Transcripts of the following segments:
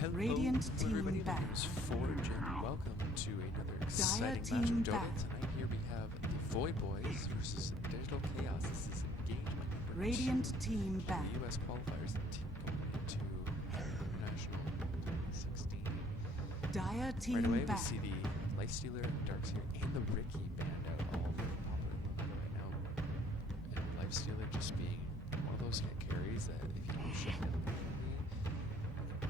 Hello, Radiant team everybody. My back. name is Forge, and welcome to another exciting team match of Dota. back. Tonight here we have the Void Boys versus Digital Chaos. This is engagement number Radiant team two, back. the U.S. qualifiers team going into International 2016. Dire team Right away back. we see the Lifestealer, Darkseer, and the Ricky band out all very popular in the meta right now. And Lifestealer just being one of those hit carries that if you don't shut down completely,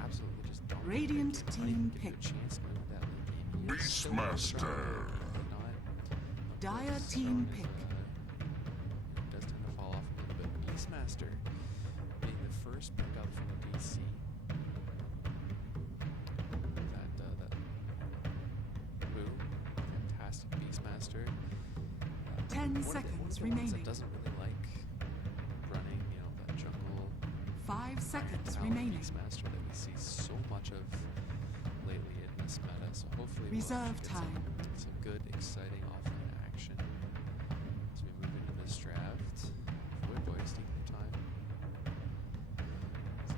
absolutely just dominate. Radiant Might team give you a pick. chance to move that late game. He is so Beastmaster. but not. Of Dire course, team Stone is, pick. does tend to fall off a little bit. Beastmaster being the first pick up from the DC. That boom, fantastic Beastmaster. 10 one seconds of the remaining. ones that doesn't really like running, that jungle 5 seconds talent remaining. Beastmaster that we see so much of lately in this meta. So hopefully we'll Reserve actually get time. some good, exciting offline action as we move into this draft. Void Boys taking their time.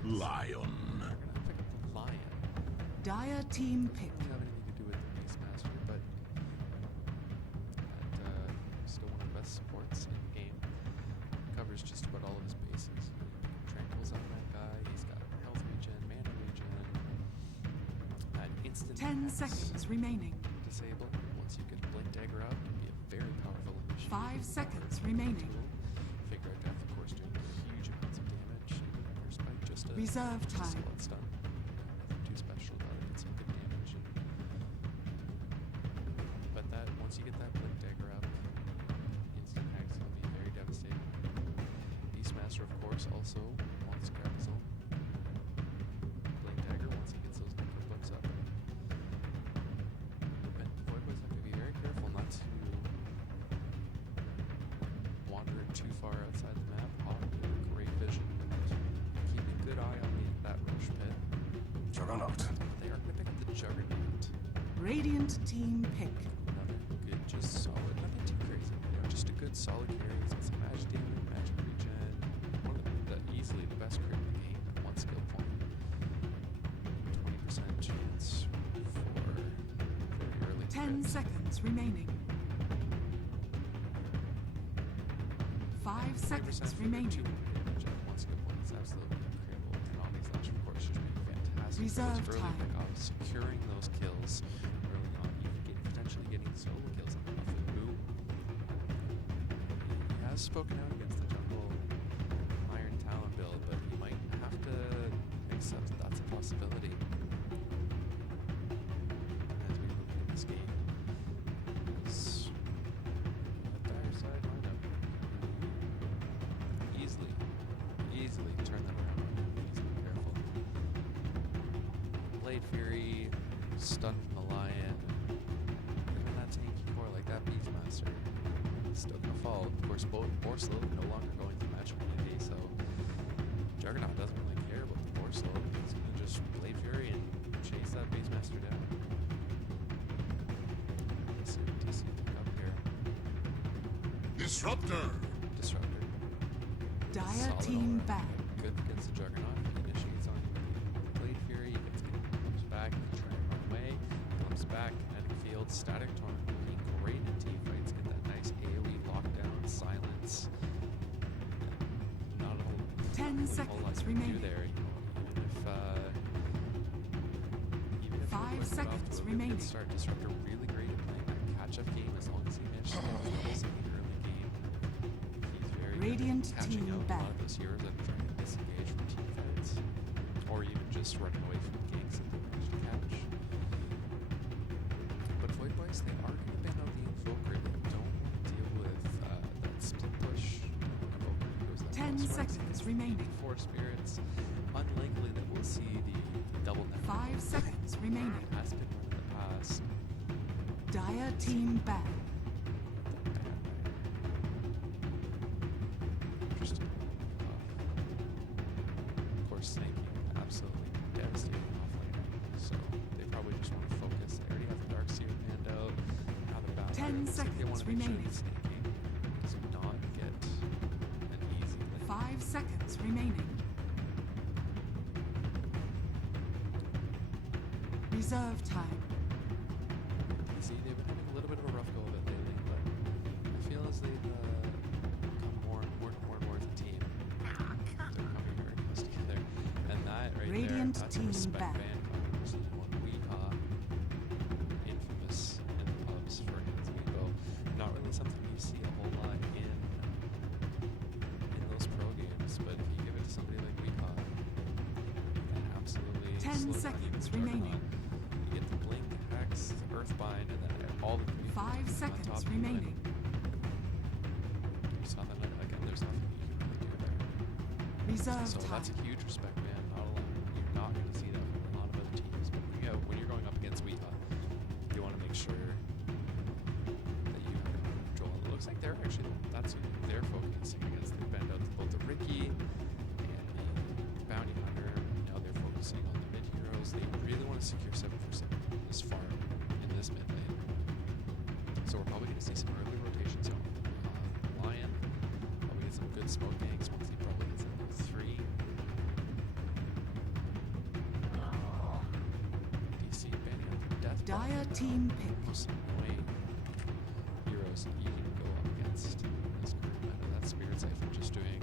Lion. We're gonna pick up the Lion. Dire team pick. Doesn't have anything to do with the Beastmaster, but still one of the best supports in the game. Covers just about all of his bases. Tranquil's on that guy. He's got health regen, mana regen, instant 10 attacks seconds remaining. disabled. Once you get Blink Dagger out, it can be a very powerful initiative. 5 seconds remaining. Figure out Death, of course, doing huge amounts of damage. Despite just a Reserve time. solid stun. Nothing too special about it. It's some good damage. But that once you get that Blink Dagger up, instant attacks will be very devastating. Beastmaster, of course, also wants to grab his own Blink Dagger once he gets those number books up. But Void Boys have to be very careful not to wander too far outside the map. Hawk with great vision. Keep a good eye on that Roche pit. Juggernaut. They are going to pick up the Juggernaut. Radiant team pick. Another good, just solid, nothing too crazy. Just a good solid carry. He's got some magic damage, magic regen. One of the easily the best crit in the game at one skill point. 20% chance for very early 10 crits. seconds remaining. 5 20% seconds for the remaining. 200 damage at one skill point is absolutely incredible. And all these launch, of course, just being fantastic. Reserve Those early time. pickoffs, securing those kills early on, even potentially getting solo kills off of Boom. He has spoken out against the jungle Iron Talon build, but he might have to accept that that's a possibility as we move into this game. It's a dire side lineup. Easily turn them around. Please be careful. Blade Fury, stun from the Lion, even that tanky core like that Beastmaster, still gonna fall. Of course, Boar Slow no longer going to match immunity, so Juggernaut doesn't really care about the Boar Slow. He's gonna just Blade Fury and chase that Beastmaster down. Let's see what DC pick up here. Disruptor. Disruptor. Dire Solid team all around. back. Good against the Juggernaut. He initiates on Blade Fury. Comes back. He can try and run away. Comes back. Kinetic field. Static Torrent. Being great in team fights. Get that nice AoE lockdown. Silence. Not a whole, 10 really a whole lot seconds you can do remaining. there. Even if 5 Void Boys get off seconds to a really remaining. good start. Disruptor really great at playing that catch-up game as long as he manages to get his levels in the early game. He's very Radiant good at catching team out a back. lot of those heroes that are trying to disengage from team fights, or even just running away from ganks that they manage to catch. But Void Boys, they are going to ban out the Invoker. They don't want to deal with that split push. Invoker goes that 10 close, right? seconds remaining. 4 spirits. Unlikely that we'll see the double net. 5 seconds remaining. Has been one in the past. Dire team back. Interesting. Of course, snaking absolutely devastating offlaner. So they probably just want to focus. They already have the Darkseer panned out. Now they're back. 10 They want seconds to make sure remaining. that snaking does not get an easy lane. 5 seconds remaining. Reserve time. See, they've been having a little bit of a rough go of it lately, but I feel as they've come more and more as a team. They're coming very close together. And that right Radiant there, that's a team respect back. band conversation. One Weehaw, infamous in the pubs for his ego. Not really something you see a whole lot in those pro games, but if you give it to somebody like Weehaw, you can absolutely 10 slow down seconds even the remaining. Juggernaut. You get the Blink, Hex, Earthbind, and then all the 5 seconds remaining. You saw that again. There's nothing you can really do there. Reserve So that's a time. huge respect, man. Not a lot. You're not going to see that from a lot of other teams. But when you're going up against Weehaw, you want to make sure that you have control. And it looks like they're actually that's who they're focusing against. They banned out both the Ricky and the Bounty Hunter. Now they're focusing on the mid heroes. They really want to secure 7 for 7 this far in this mid lane. So we're probably going to see some early rotations on Lion. Probably get some good smoke ganks once he probably gets in level 3. DC banning out the Death Bot Dire right now. team pick. Most annoying heroes you can go up against in this current meta. That Spirit Siphon just doing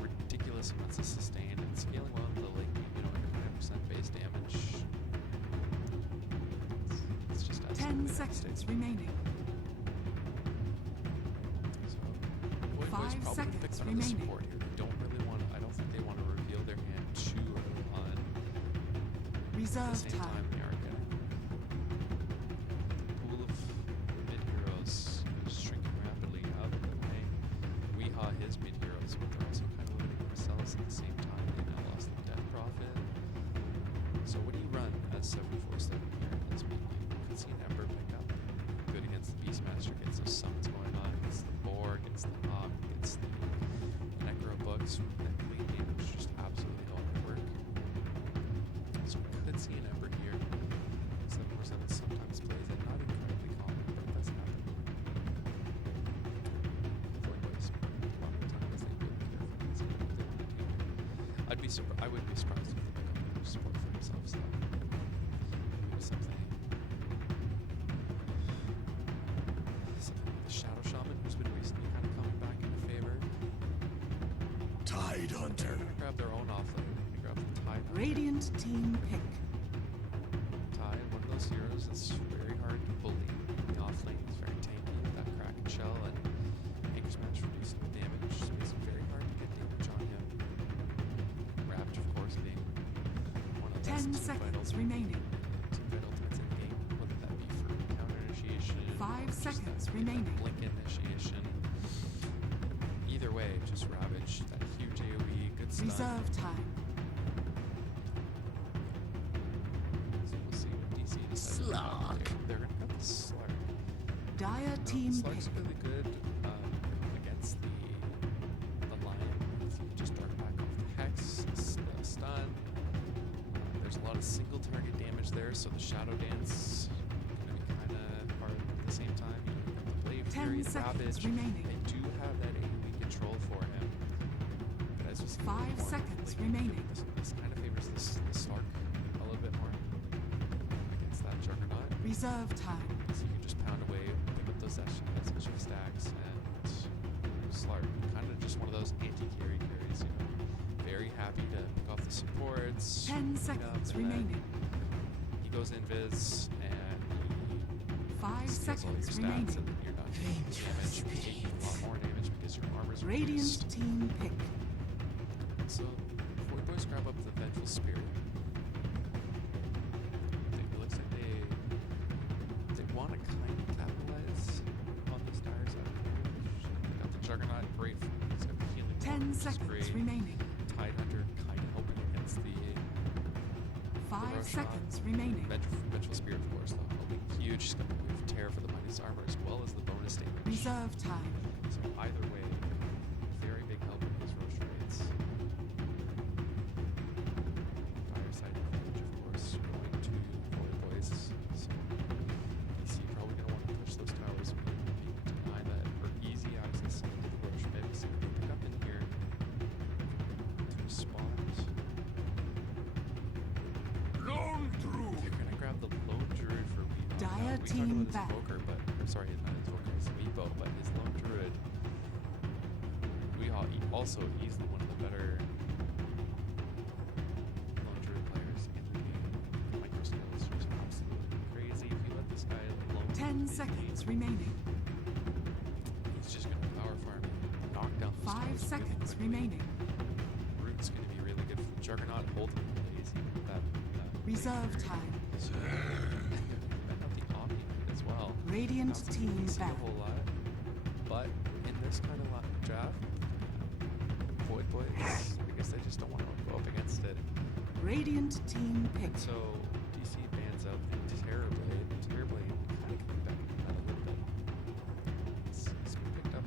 ridiculous amounts of sustain and scaling well into the late game, 100% base damage. It's just 10 absolutely seconds devastating. remaining. So, Boy Boy's 5 probably gonna seconds pick one of the remaining. support here. They don't really want to, I don't think they want to reveal their hand too early on. At the Reserve same time, time. they are getting the pool of mid heroes is shrinking rapidly out of the way. Weehaw his mid heroes, but they're also kind of limiting themselves at the same time. They now lost the Death Prophet. So what do you run as 747 here in this mid lane? Could see an Ember pick up. Good against the Beastmaster, gets those summons going on, gets the Boar, gets the Hawk, gets the Necro Books, that clean damage, just absolutely going to work. So we could see an Ember here. 747 sometimes plays it, not incredibly common, but it does happen. Void Boys, a lot of the time, they really care for it, so what they want to do here. I would be surprised if they pick up another support for themselves, though. Maybe something like the Shadow Shaman, who's been recently kind of coming back into favor. Tide They're Hunter. going to grab their own offlane. They're going to grab the Tide Hunter. Radiant team pick. Tide, one of those heroes that's very hard to bully in the offlane. He's very tanky with that Kraken Shell and Anchor Smash reducing the damage. So it's very hard to get damage on him. Ravage, of course, being one of the 10 best team seconds fight remaining. team fight ultimates in game, whether that be for counter initiation, 5 or just seconds that remaining. blink initiation. Either way, just Ravage, that huge AoE, good stun. Reserve time. So we'll see what DC decides to do. Slug. They're going to go with Slug. Dire team Slug's pick. really good against the Lion. If you can just dart back off the Hex, stun. There's a lot of single target damage there, so the Shadow Dance going to be kind of hard at the same time. You have the Blade 10 Fury, the seconds Ravage. remaining. They do have that AoE control for him. But as we see, 5 more, seconds like, remaining. This kind of favors the Slark a little bit more against that Juggernaut. Reserve time. So you can just pound away, pick up those essential stacks, and Slark, kind of just one of those anti-carry carries, Very happy to pick off the supports. 10 pick up, seconds and then remaining. He goes invis, and he 5 steals all your seconds stats, remaining. and you're not taking damage. You're taking a lot more damage because your armor's Radiant reduced. team pick. So, Void Boys grab up the Vengeful Spirit. It looks like they want to kind of capitalize on this dire side of damage. They got the Juggernaut, great. He's got the healing 10 wand, which is seconds great. remaining. Tide Hunter kind of helping against the 5 Rush seconds remaining. Vengeful Spirit, of course, though. Helping huge. She's got the move Tear for the Mighty's armor as well as the bonus damage. Reserve time. So either way, very big help in these rush rates. Dire side advantage, of course, going to Void Boys. So DC probably going to want to push those towers and maybe deny that or easy access into the rush. Maybe see what they pick up in here to spot. Gone through. They're going to grab we talked team about his back. Invoker, but or sorry, not his Invoker, his Meepo, but his Lone Druid. Also easily one of the better Lone Druid players in the game. The micro skills are just absolutely crazy. If you let this guy alone, 10 seconds remaining. he's just gonna power farm and knock down those 5 towers really seconds quickly. remaining. Root's gonna be really good for the Juggernaut holding him lazy. That Reserve time. So, and not the Omni as well. Radiant Not team something we see back. a whole lot, but in this kind of draft, Void Boys, I guess they just don't want to go up against it. Radiant team picked. So DC bans out the Terrorblade. Terrorblade kind of coming back into that a little bit. It's been picked up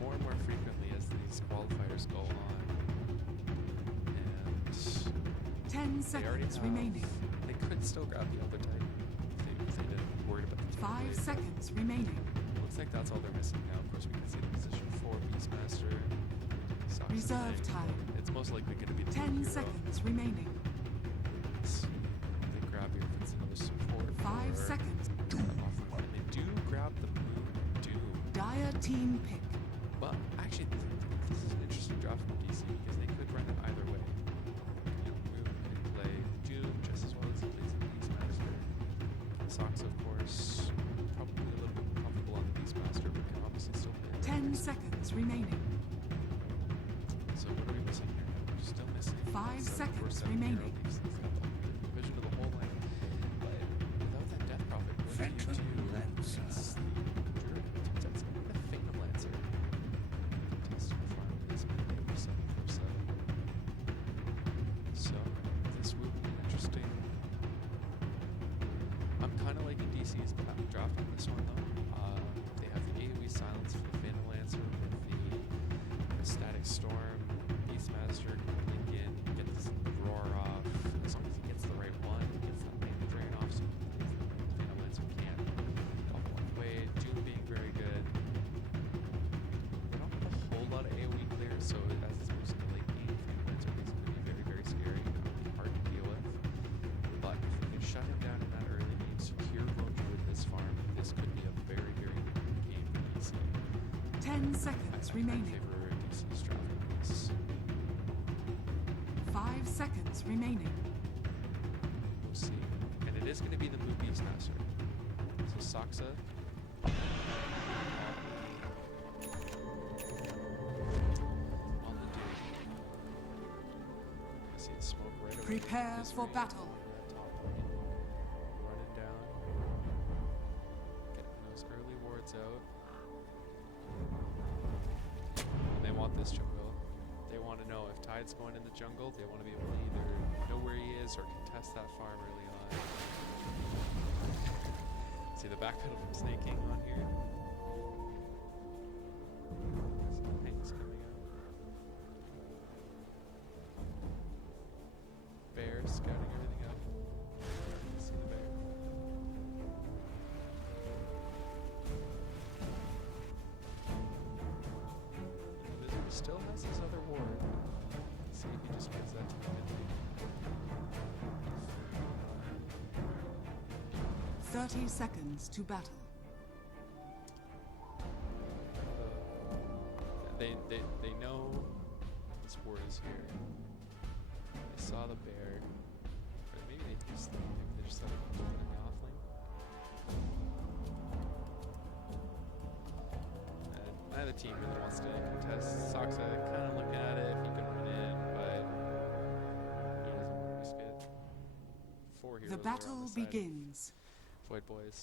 more and more frequently as these qualifiers go on. And 10 they already seconds have, remaining. they could still grab the Elder type if they didn't worry about the 5 Terrorblade. seconds remaining. Looks like that's all they're missing now. Of course, we can see the position for Beastmaster. Socks and Reserve Knight. time. It's most likely going to be the 10 hero. seconds remaining. They grab here if it's another support. 5 or seconds. and they do grab the Moon Doom. Dire team pick. But actually, this is an interesting draft from DC because they could run it either way. You know, Moon could play Doom just as well as he plays the Beastmaster. Socks, of course, probably a little bit more comfortable on the Beastmaster, but can obviously still play. 10 seconds remaining. So what are we missing here? We're still missing 5 seconds 747 remaining. arrow leaves. He's got the vision of the whole lane. But without that death prophet, what do you do against the Druid? That's going to be the Phantom Lancer. Contested farm is maybe 747. So this will be interesting. I'm kind of liking DC's draft on this one though. They have the AoE silence for the Phantom Lancer with the Static Storm. Beastmaster can blink in, get this roar off. As long as he gets the right one, gets that mana drain off, so Phantom Lancer can't go one way. Doom being very good. They don't have a whole lot of AoE clear, so as it's moves in the late game, Phantom Lancer is going to be very, very scary and really hard to deal with. But if we can shut him down in that early game, secure Lone Druid this farm, this could be a very, very good game for DC. 10 seconds I remaining. favor DC's draft on this. 5 seconds remaining. We'll see. And it is going to be the Moo Beastmaster. So Saksa. On the dude. I see the smoke right away. Prepare This for range. battle. Top lane. Running down. Getting those early wards out. And they want this jungle. They want to know if Tide's going in the jungle, they want to be able to either know where he is or contest that farm early on. See the backpedal from Snake King on here? Some hangs coming out. Bear scouting everything out. See the bear. The Wizard still has his other ward. Let's see if he just gives that to the mid lane. 30 seconds to battle. They know this ward is here. They saw the bear. Or maybe they just thought it was in the offlane. And neither team really wants to contest. Saksa kind of looking at it if he can run in, but he doesn't want to risk it. 4 heroes The are on battle the side of begins. Void Boys.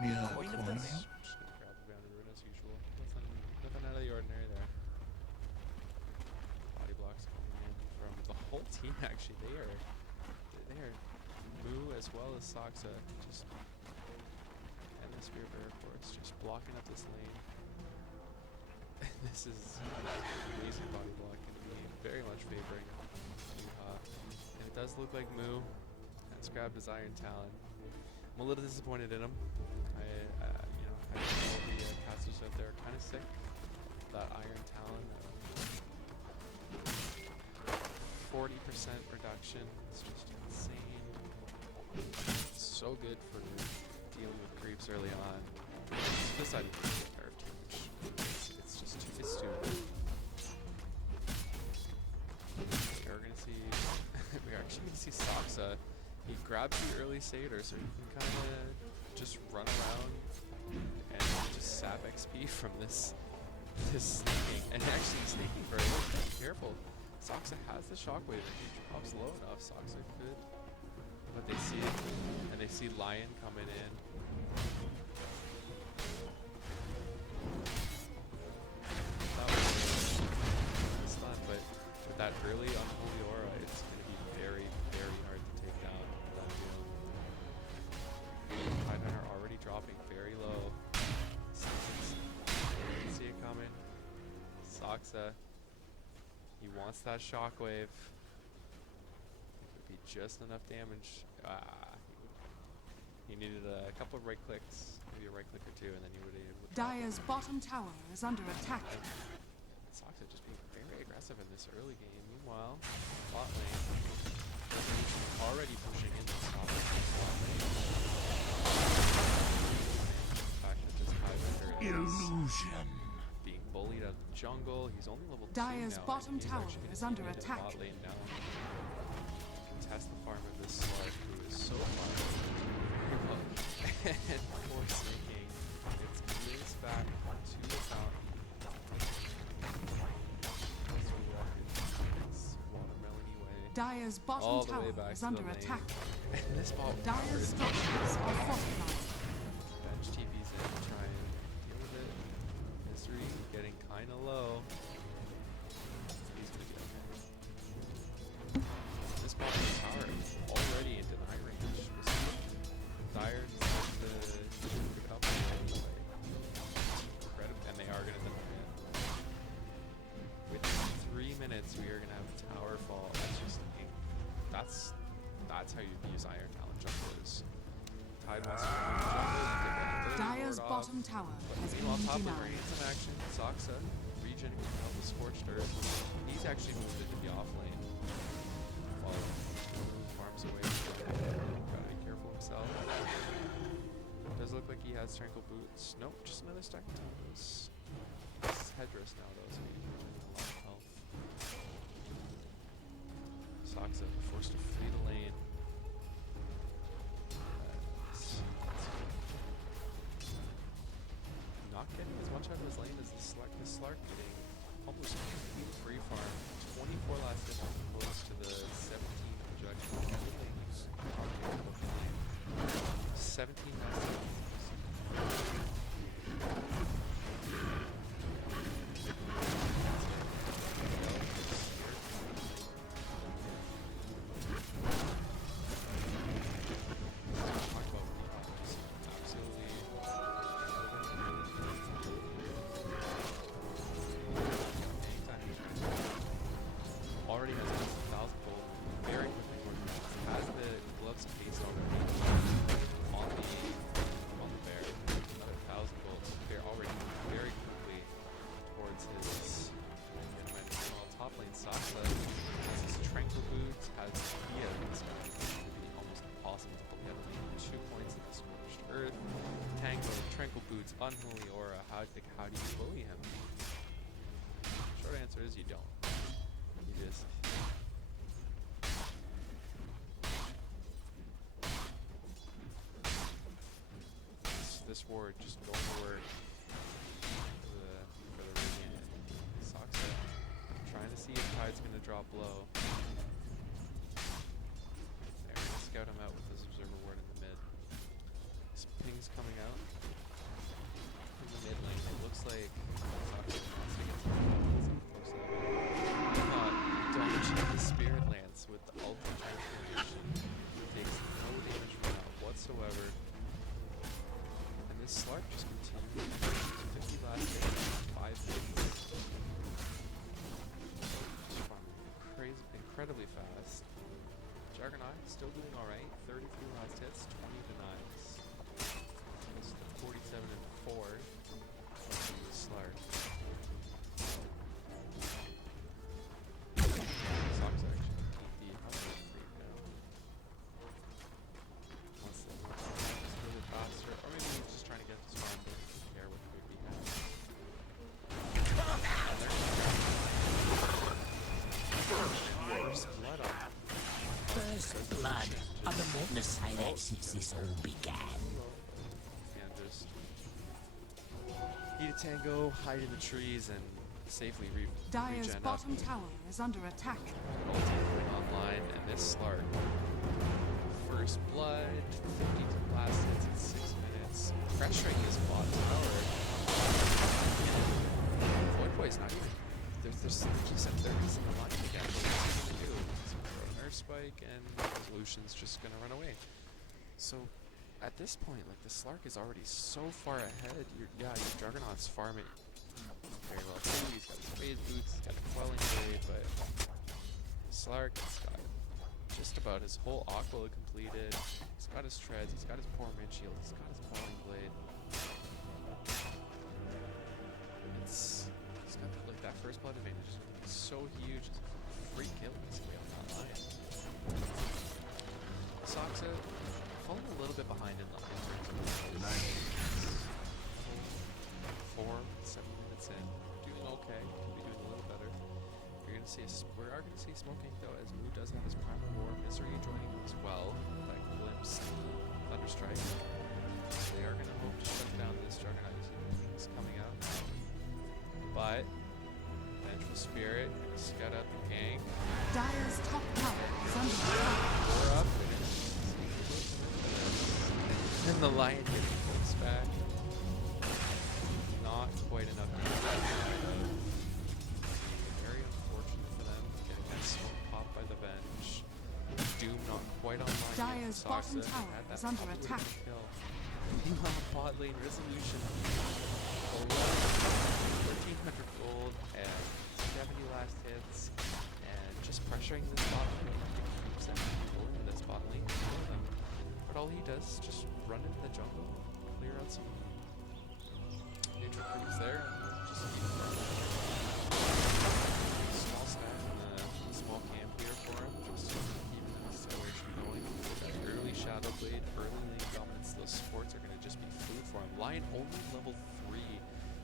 Yeah, Coin of Quali. this. Just gonna grab the bounded rune as usual. Nothing out of the ordinary there. Body blocks coming in from the whole team actually. They are Moo as well as Saksa. Just and the Spear Bear of course, just blocking up this lane. This is amazing body block going to be very much favoring Yuha. And it does look like Moo has grabbed his Iron Talon. I'm a little disappointed in him. I know the casters out there are kind of sick. That Iron Talon, 40% reduction. It's just insane. so good for dealing with creeps early on. This side of the are too much. It's just too, it's too good. We're gonna see, we're actually gonna see Saksa. He grabs the early Satyr so he can kind of just run around and just sap XP from this sneaking. And actually sneaking very low. Be careful. Saksa has the shockwave. If he drops low enough, Saksa could. But they see it, and they see Lion coming in. That was stun, but with that early unholy aura, it's going to be very, very hard to take down that field. Titan are already dropping very low. You can see it coming. Saksa. He wants that shockwave. It would be just enough damage. He needed a couple of right clicks, maybe a right click or two, and then he would have been able to. Dire's bottom tower is under attack. Saksa just being very aggressive in this early game. Meanwhile, bot lane already pushing into the top lane. The fact that this Highlander is Illusion. being bullied out of the jungle. He's only level 2 Dire's now. bottom He's tower actually is gonna under get into the attack. bot lane now. Contest the farm of this slug who is so far. And for sneaking, it's Blaze back to the fountain. As we walk into this watermelon-y way. Dire's All bottom the way tower back is to under the lane. attack. And this bot Dire's structures are fortified. bench TP's in to try and deal with it. History getting kind of low. He's gonna get it. This bot tower is already in deny range. Dire decides to shoot a couple anyway. Incredible, and they are gonna deny it. Within 3 minutes, we are gonna have a tower fall. That's just that's how you use Iron Talon junglers. Tide wants to run the jungle, you get that early Dire's ward off. bottom tower But has meanwhile, been top lane denied. needs some action. Saksa, regen coming out with Scorched Earth. He's actually moved into the off lane. While farms away. Gotta be careful himself. Does look like he has Tranquil Boots. Nope, just another stack of Tangos. This is Headress now though, so he's losing a lot of health. Saksa forced to flee the lane. Not getting as much out of his lane as the Slark getting almost complete free farm. 24 last hit as opposed to the 17 projection. 17 last hit. Already has 1,000 gold, very quickly has the gloves case already on the bear. Another 1,000 gold. They're already very quickly towards his while top lane Saksa has his Tranquil Boots, has Kia. It's going to be almost impossible to pull together. 2 points in the Scorched Earth. Tango, Tranquil Boots, Unholy Aura. How do you bully him? Short answer is you don't. You just this ward just going to work for the Radiant. Saksa trying to see if Tide's going to drop low. They're going to scout him out with this Observer Ward in the mid. This ping's coming out in the mid lane. It looks like Saksa wants to get close to that. Dodging the Spirit Lance with the Ultra Transformation. Takes no damage from that whatsoever. And this Slark just continues. 50 last hit, 5 hits. Just farming incredibly fast. Juggernaut still doing alright. 33 last hits, 20 denies. This is the 47 and 4. Slark. Socks actually TP. How many creep now? Once the blood of the mortal silences this all began. And just eat a tango, hide in the trees, and safely Dire's regen up. bottom tower is under attack. Ulti coming online, and this Slark. First blood, 52 last hits in 6 minutes. Pressuring his bot tower. Void Boy's not even. There's like you said, 30s in the line again. What's he gonna do? He's gonna throw a Nurse Spike, and Resolution's just gonna run away. So, at this point, like, the Slark is already so far ahead. Your Juggernaut's farming very well too. He's got his phase boots, he's got a quelling blade, but Slark has got just about his whole Aquila completed. He's got his treads, he's got his poor mid shield, he's got his quelling blade. He's got like that first blood advantage is gonna be so huge. It's a free kill basically on that line. Soxa falling a little bit behind in terms of level 4, 7 minutes in, doing okay. Could be doing a little better. We are gonna see Smoking though, as Moo does have his Primal War Misery joining him as well. That glimpse, Thunderstrike. So they are gonna hope to shut down this Juggernaut. You see the Kings coming out, but Vengeful Spirit gonna scout out the gang. Dire's top tower is under attack. 4 up, and the Lion getting close back. Not quite enough damage. Very unfortunate for them. Getting that smoke popped by the Venge. Doom not quite online. Dire's bottom tower is under attack. Bot lane Resolution. 1300 gold and 70 last hits. And just pressuring this bot lane. Keeps people into this bot lane. But all he does is just run into the jungle, clear out some neutral creeps there, and just keep running. Small stack and a small camp here for him, just to keep the acceleration going. That early Shadow Blade, early lane dominance, those supports are going to just be food for him. Lion only level 3,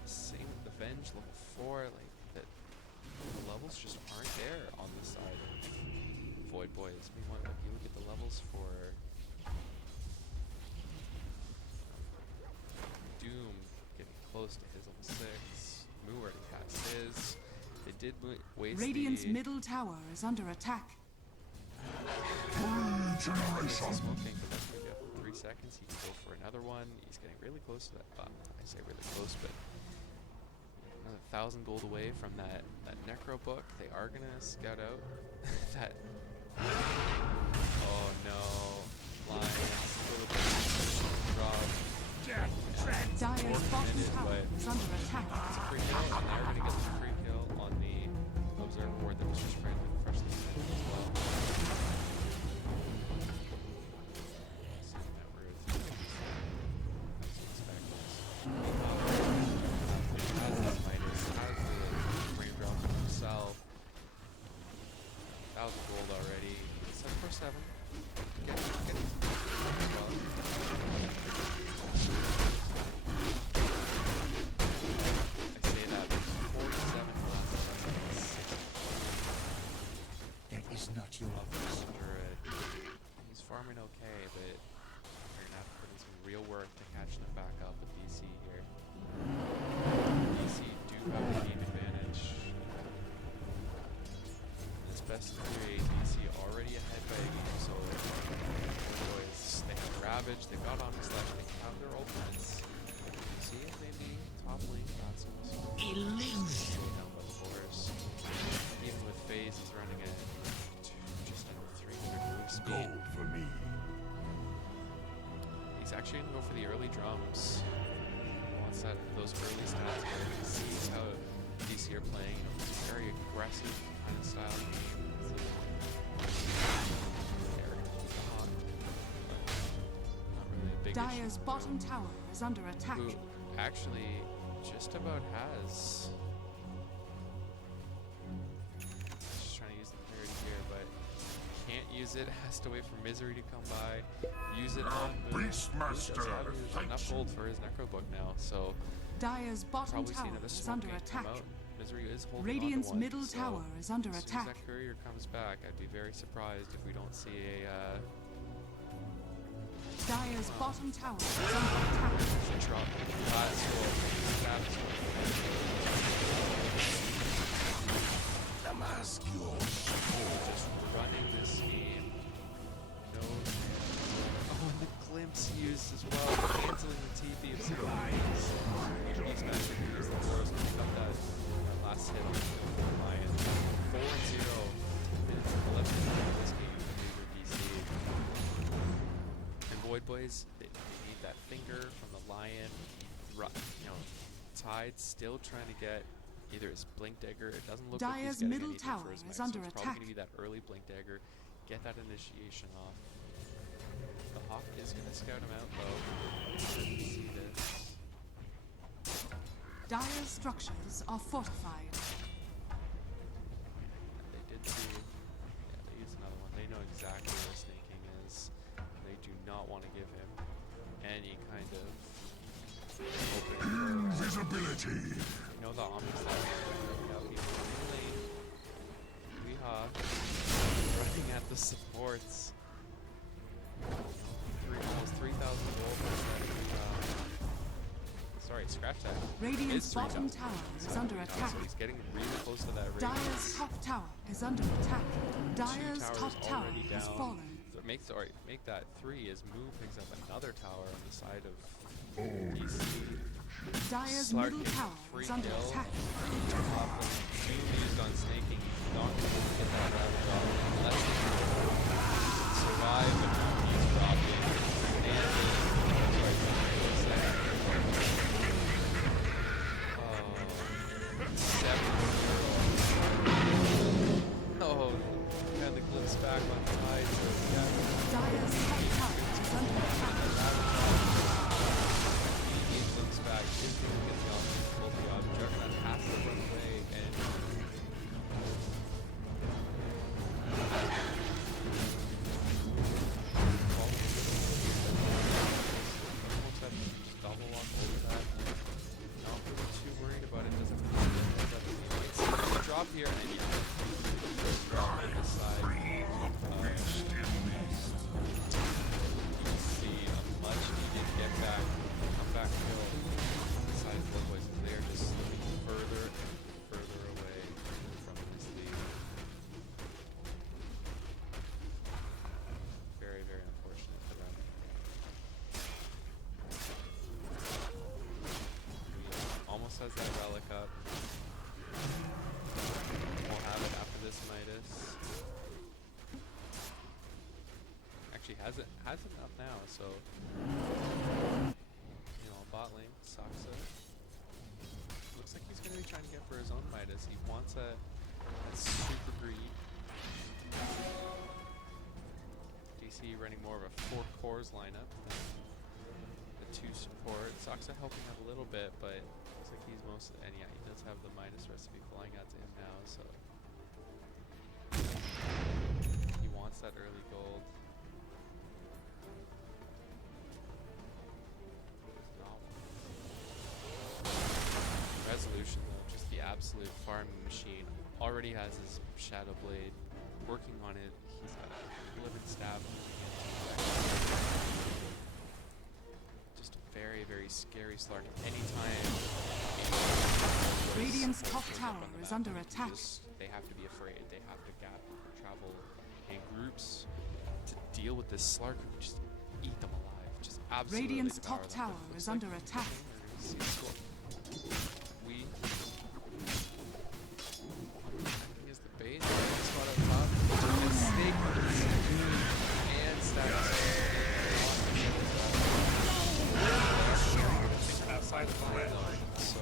same with the Venge level 4, like that. The levels just aren't there on this side of Void Boys. Meanwhile, like, you look at the levels for Doom getting close to his level 6. Moo already has his. They did waste Radiant's the middle tower is under attack. smoking, but that's maybe up in 3 seconds. He can go for another one. He's getting really close to that. I say really close, but another 1,000 gold away from that Necro book. They are gonna scout out that. Oh no, Lions drop. Dire's bottom tower is under attack. It's a free kill, and they're going to get the free kill on the Observer board that was just randomly freshly set as well. Seeing that weird thing. Has the Midas, has the frame drop himself. 1,000 gold already. 747. Getting well. Not your office. He's farming okay, but they're gonna have to put in some real work to catch them back up with DC here. DC do have the team advantage. It's best of 3, DC already ahead by a game, so boys, they have Ravage, they've got Omnislash, they have their ultimates. DC is maybe top lane, got some illusion. Down by the forest. Even with phase, he's running at Gold for me. He's actually gonna go for the early drums. He wants those early stats where he sees how DC are playing, very aggressive kind of style game. Not really a big Dire's issue. bottom tower is under attack. Who actually just about has. Just trying to use the parity here, but can't use it. Has to wait for Misery to come by. Use it on Moo. Beastmaster, Does have thank enough you. gold for his Necro book now, so Dire's bottom probably see tower another is smoke under game attack. come out. Misery is holding Radiant's on to one, middle so tower is under as soon attack. as that courier comes back, I'd be very surprised if we don't see a Dire's bottom tower is under attack. drop last goal. Damascus. Just running this game. No. Oh, and the glimpse used as well, canceling the TP of some Beast Master can use the Boros to pick up that last hit on the Lion. 4-0. 10 minutes and 11 minutes of this game for DC. And Void Boys, they need that finger from the Lion. Tide still trying to get either his Blink Dagger. It doesn't look like he's Dire's getting middle anything tower for his is mech, under so it's attack. probably going to be that early Blink Dagger. Get that initiation off. The Hawk is going to scout him out though. See this. Dire's structures are fortified. They did see. Yeah, they used another one. They know exactly where Snake King is. They do not want to give him any kind of opening for Visibility. you know the Omni's that people in the lane. Weehaw. Running at the supports. Almost 3,000 gold for that. Sorry, scratch that. Radiant's It's bottom 3,000. tower is It's under 3,000, attack. So he's getting really close to that range. Dire's top tower is under attack. Dire's Two top towers tower already has down. fallen. So make that 3 as Moo picks up another tower on the side of DC. Dire's Slark middle gets a tower free is under kill. attack. Off of 2 used on Snaking. Not going to get that ravage off unless he can survive, but now he's dropping. And oh, and the glimpse back on Tide. So yeah. Dire's top tower is under attack. He glimpse back. He's going to get the offense. Both the odds. Juggernaut has to run away and almost have to just double walk over that. Not too worried about it. Doesn't really drop here and yeah. Drop on this side. See a much needed get back, come back kill. Besides the boys, they are just slipping further and further away from this lead. Very, very unfortunate for them. Almost has that relic up. Won't have it after this Midas. Actually has it up now, so bot lane, Saksa. Looks like he's gonna be trying to get for his own Midas. He wants a super greed. DC running more of a 4 cores lineup than the 2 support. Saksa helping out a little bit, but looks like he's and yeah, he does have the Midas recipe flying out to him now, so he wants that early gold. Resolution though, just the absolute farming machine. Already has his Shadow Blade, working on it. He's got a delivered staff. Just a very, very scary Slark. Anytime Radiant's top goes tower up on the is map, under attack. they have to be afraid. They have to travel in groups to deal with this Slark who would just eat them alive. Just absolutely Radiant's devour top them. tower Looks is like under attack. We is the base. Spot up top. And Snake and Status. Outside the line though. So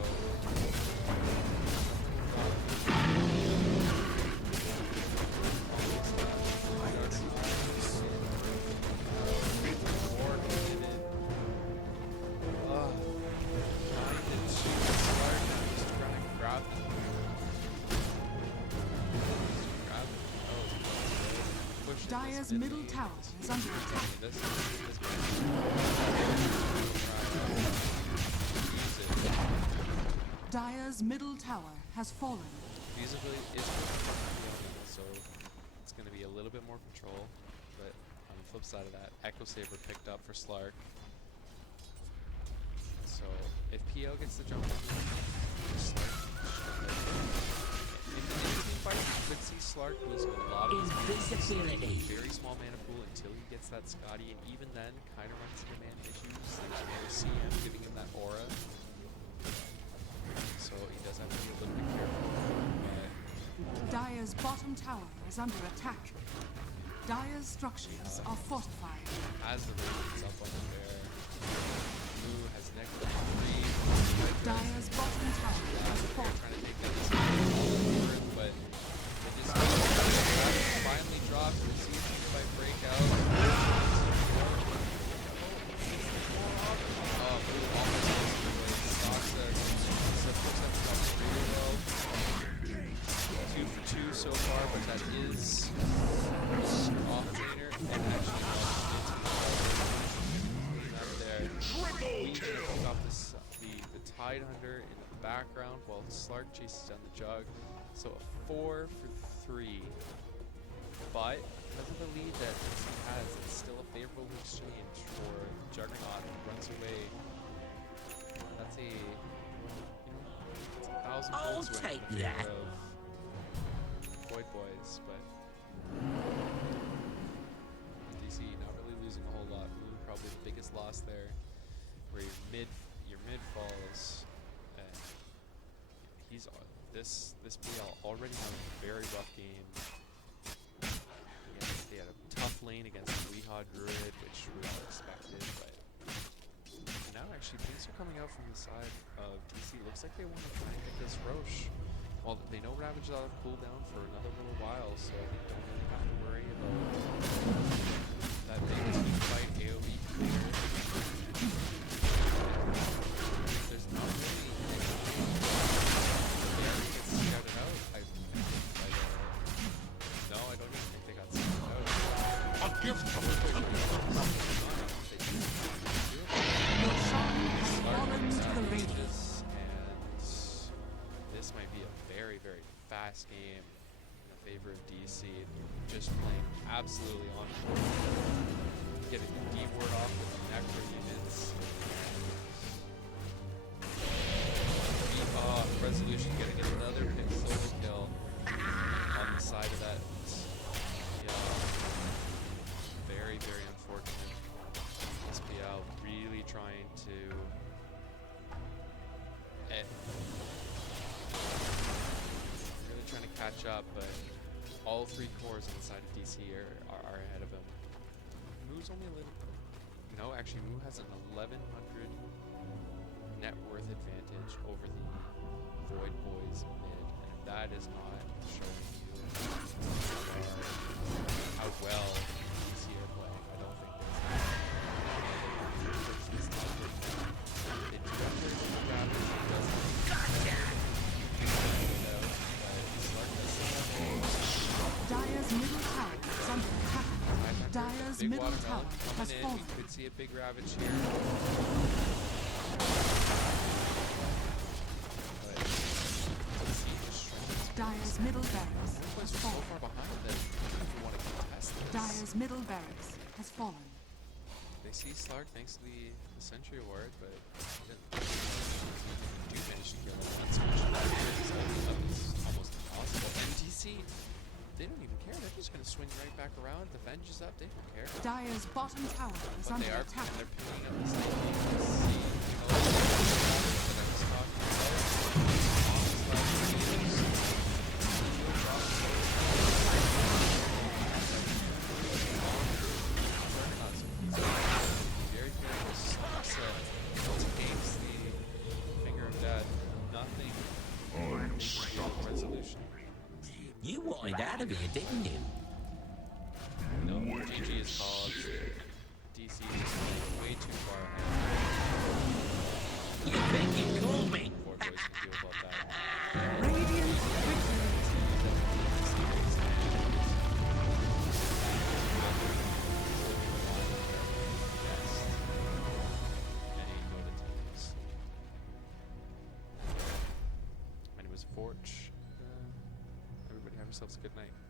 Dire's middle tower is under attack. Dire's middle tower has fallen. Feasibly, it's really so it's going to be a little bit more control. But on the flip side of that, Echo Saber picked up for Slark. So if PL gets the jump on Slark, in the team fight, you could see Slark losing a lot of his Invisibility. very small mana pool until he gets that Scotty, and even then, kind of runs into mana issues. Like you never see him giving him that aura, so he does have to be a little bit careful. But Dire's bottom tower is under attack. Dire's structures are fortified. as the Radiant's up on the bear, Moo has negative 3. Dire's bottom tower has fallen. Trying to take that all over, but they just finally dropped. We'll see if he might break out. Oh, Moo almost stops there. So puts up really well. 2 for 2 so far, but that is off trainer and actually there. We need to pick up the Tide Hunter in the background while Slark chases down the Jug. So a 4 for 3. But because of the lead that he has, it's still a favorable exchange for Juggernaut, who runs away. That's a, it's a 1,000 I'll votes take win in that. favor of Void Boys, but DC not really losing a whole lot. Moo probably the biggest loss there, where your mid falls, and he's this PL already having a very rough game. They had a tough lane against the Weehaw Druid, which we all expected, but now actually things are coming out from the side of DC. Looks like they want to try and get this Roche. Well, they know Ravage is out of cooldown for another little while, so they don't really have to worry about that big team fight AoE clear. There's not really gets scouted out. No, I don't even think they got scouted out. A gift from Your song has fallen to the radiant. This might be a very, very fast game in the favor of DC. Just playing absolutely on point. Getting the D-ward off with the Necro units. Resolution getting another solo kill on the side of that. Yeah. Very, very unfortunate. SPL really trying to really trying to catch up, but all 3 cores on the side of DC are ahead of him. Moo's only a little, no, actually Moo has an 1100 net worth advantage over the Void Boys mid, and if that is not showing you how well DC are playing, I don't think there's not good. They do have very good damage. Dire's middle tower is under attack. Dire's Big middle watermelon tower coming has in. fallen. We could see a big Ravage here. But DC is strong. Dire's middle barracks Void has Boys are so fallen. far behind that if you want to contest this. Dire's middle barracks has fallen. They see Slark thanks to the Sentry Ward, but do manage to kill him once. That is almost impossible. And DC, they don't even care. They're just going to swing right back around. The Venge is up. They don't care. Dire's bottom tower is But under they are attack. they're picking up the same game. See, that I was talking very careful. Takes the finger of death. Nothing. Resolution. You wanted out of here, didn't you? No, GG is called. DC is way too far ahead. You think you called me? Four boys can do about that. Radiant victory. was Forge. Everybody have yourselves a good night.